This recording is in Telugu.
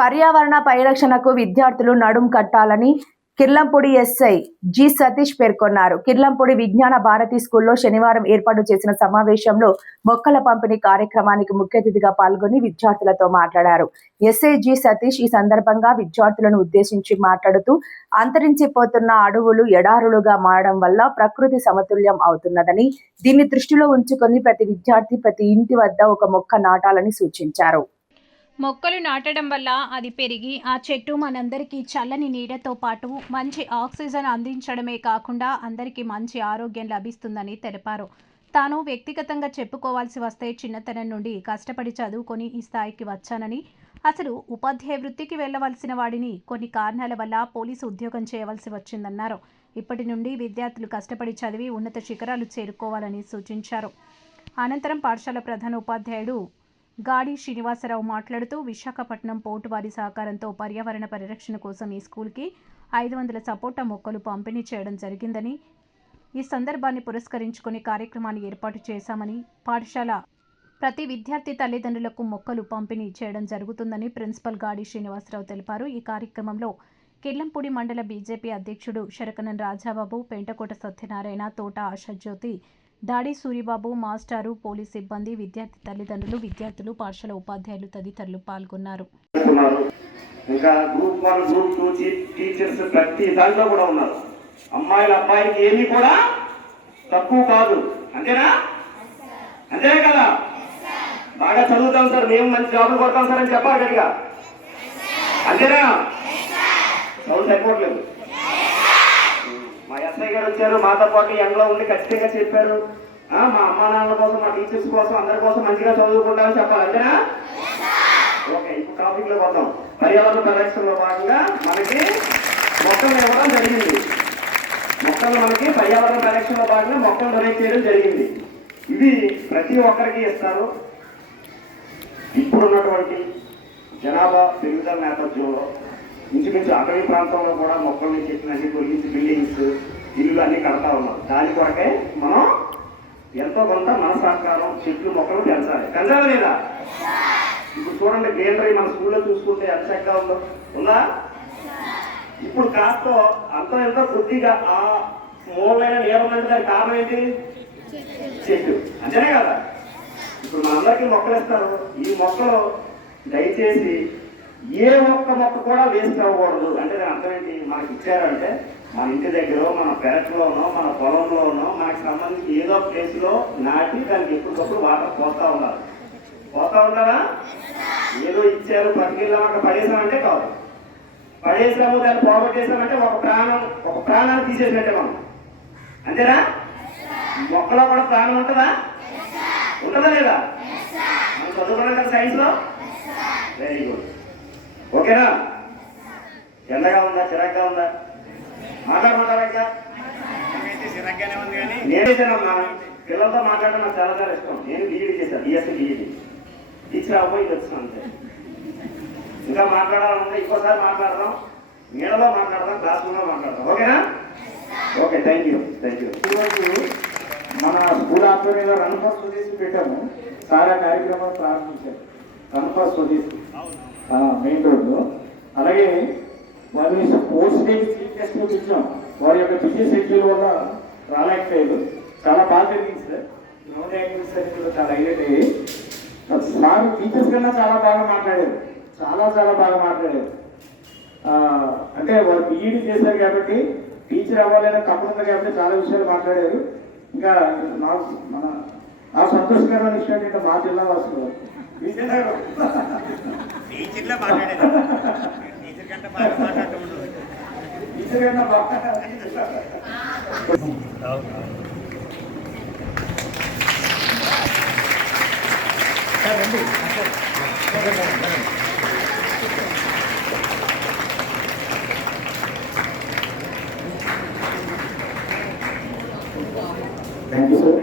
పర్యావరణ పరిరక్షణకు విద్యార్థులు నడుం కట్టాలని కిర్లంపూడి ఎస్ఐ జి సతీష్ పేర్కొన్నారు. కిర్లంపూడి విజ్ఞాన భారతి స్కూల్లో శనివారం ఏర్పాటు చేసిన సమావేశంలో మొక్కల పంపిణీ కార్యక్రమానికి ముఖ్య అతిథిగా పాల్గొని విద్యార్థులతో మాట్లాడారు. ఎస్ఐ జి సతీష్ ఈ సందర్భంగా విద్యార్థులను ఉద్దేశించి మాట్లాడుతూ అంతరించిపోతున్న అడవులు ఎడారులుగా మారడం వల్ల ప్రకృతి సమతుల్యం అవుతున్నదని, దీన్ని దృష్టిలో ఉంచుకొని ప్రతి విద్యార్థి ప్రతి ఇంటి వద్ద ఒక మొక్క నాటాలని సూచించారు. మొక్కలు నాటడం వల్ల అది పెరిగి ఆ చెట్టు మనందరికీ చల్లని నీడతో పాటు మంచి ఆక్సిజన్ అందించడమే కాకుండా అందరికీ మంచి ఆరోగ్యం లభిస్తుందని తెలిపారు. తాను వ్యక్తిగతంగా చెప్పుకోవాల్సి వస్తే చిన్నతనం నుండి కష్టపడి చదువుకొని ఈ స్థాయికి వచ్చానని, అసలు ఉపాధ్యాయ వృత్తికి వెళ్లవలసిన వాడిని కొన్ని కారణాల వల్ల పోలీసు ఉద్యోగం చేయవలసి వచ్చిందన్నారు. ఇప్పటి నుండి విద్యార్థులు కష్టపడి చదివి ఉన్నత శిఖరాలు చేరుకోవాలని సూచించారు. అనంతరం పాఠశాల ప్రధాన ఉపాధ్యాయుడు గాడి శ్రీనివాసరావు మాట్లాడుతూ విశాఖపట్నం పోర్టు వారి సహకారంతో పర్యావరణ పరిరక్షణ కోసం ఈ స్కూల్కి 500 సపోటా మొక్కలు పంపిణీ చేయడం జరిగిందని, ఈ సందర్భాన్ని పురస్కరించుకుని కార్యక్రమాన్ని ఏర్పాటు చేశామని, పాఠశాల ప్రతి విద్యార్థి తల్లిదండ్రులకు మొక్కలు పంపిణీ చేయడం జరుగుతుందని ప్రిన్సిపల్ గాడి శ్రీనివాసరావు తెలిపారు. ఈ కార్యక్రమంలో కిర్లంపూడి మండల బీజేపీ అధ్యక్షుడు శరకనం రాజాబాబు, పెంటకోట సత్యనారాయణ, తోట ఆశాజ్యోతి, దాడి సూరిబాబు, మాస్టారు, పోలీస్ సిబ్బంది, విద్యార్థి తల్లిదండ్రులు, విద్యార్థులు, పాఠశాల ఉపాధ్యాయులు తదితరులు పాల్గొన్నారు. ఇంకా గ్రూప్ 1, గ్రూప్ 2 టీచర్స్ ప్రతి దాంట్లో కూడా ఉన్నారు. అమ్మాయిలు అబ్బాయిలకి ఏమీ కూడా తక్కువ కాదు. అంతేనా? అంతేనే కదా? బాగా చదువుతాం సార్, మేము మంచి జాబులు కొడతాం సార్ అని చెప్పాలి గట్టిగా. అంతేనా? సౌండ్ సరిపోవట్లేదు. మా ఎస్ఐ గారు వచ్చారు, మాతో పాటు ఎండలో ఉండి ఖచ్చితంగా చెప్పారు. మా అమ్మా నాన్నల కోసం, మా టీచర్స్ కోసం, అందరి కోసం మంచిగా చదువుకుంటామని చెప్పాలి. అంతేనా? ఓకే, ఇప్పుడు టాపిక్ లో వద్దాం. పర్యావరణ పరిరక్షణలో భాగంగా మనకి మొక్కలు ఇవ్వడం జరిగింది. మనకి పర్యావరణ పరిరక్షణలో భాగంగా మొక్కలు డొనేట్ చేయడం జరిగింది. ఇది ప్రతి ఒక్కరికి ఇస్తారు. ఇప్పుడున్నటువంటి జనాభా పెరుగుదల నేపథ్యంలో ఇంచుమించు అటవీ ప్రాంతంలో కూడా మొక్కల్ని, చెట్లన్నీ తొలగించి బిల్డింగ్స్, ఇల్లు అన్ని కడతా ఉన్నాం. దాని కొరకే మనం ఎంతో కొంత మన సహకారం, చెట్లు మొక్కలు పెంచాలి లేదా? ఇప్పుడు చూడండి, గ్రీనరీ మన స్కూల్లో చూసుకుంటే ఎంత చక్కగా ఉందా? ఇప్పుడు కాస్త అంత ఎంతో కొద్దిగా ఆ మూలైన నీరున్నట్టు దానికి కారణం ఏంటి? చెట్టు. అంతేనే కదా? ఇప్పుడు మనందరికీ మొక్కలు ఇస్తారు. ఈ మొక్కలు దయచేసి ఏ ఒక్క మొక్క కూడా వేస్ట్ అవ్వకూడదు. అంటే దాని అర్థం ఏంటి? మనకి ఇచ్చారంటే మన ఇంటి దగ్గర, మన పెరట్లోనో, మన పొలంలోనో మనకి సంబంధించి ఏదో ప్లేస్లో నాటి దానికి ఎప్పటికప్పుడు వాటర్ పోతా ఉన్నారా? ఏదో ఇచ్చారు పట్టుకెళ్ళాం అక్కడ పడేసామంటే కాదు. పడేసాము, దాన్ని పోగొట్టేసామంటే ఒక ప్రాణాన్ని తీసేసినట్టే మనం. అంతేనా? మొక్కలో కూడా ప్రాణం ఉంటుందా లేదా? మనం చదువుకున్నాం కదా సైన్స్లో. Very good. ఓకేనా? ఎండగా ఉందా, చిరాగ్గా ఉందా? మాట్లాడమంటారా? నేనేసానమ్మా, పిల్లలతో మాట్లాడడం నాకు చాలా చాలా ఇష్టం. నేను బీఈడీ చేశాను, బిఎస్సీ బీఈడీ. టీచర్ అవ్వబోయి ఇది వచ్చిన అంతే. ఇంకా మాట్లాడాలంటే ఇంకోసారి మాట్లాడదాం, నీడలో మాట్లాడదాం, క్లాస్ రూమ్లో మాట్లాడదాం. ఓకేనా? Okay, thank you. ఈరోజు మన స్కూల్ ఆధ్వర్యంలో రన్ ఫర్ స్టడీస్ పెట్టాము. చాలా కార్యక్రమాలు ప్రారంభించారు. రన్ ఫర్ స్టడీస్ మెయిన్ రోడ్లో. అలాగే వారిని పోస్టింగ్ చీఫ్ గెస్ట్ ఇచ్చాం. వారి యొక్క బిజీ షెడ్యూల్ వల్ల రాలేకపోయారు. చాలా బాగా జరిగింది సార్. నోన్ యాక్టివిటీస్ కూడా చాలా హైలైట్ అయ్యాయి. సార్ టీచర్స్ కన్నా చాలా బాగా మాట్లాడారు. చాలా బాగా మాట్లాడారు. అంటే వారు బీఈడీ చేశారు కాబట్టి, టీచర్ అవ్వాలనే తప్ప ఉంది కాబట్టి చాలా విషయాలు మాట్లాడారు. ఇంకా నాకు సంతోషకరమైన విషయం ఏంటంటే మా జిల్లా వాసులు టీచర్ కన్నా బాగా థ్యాంక్ యూ సార్.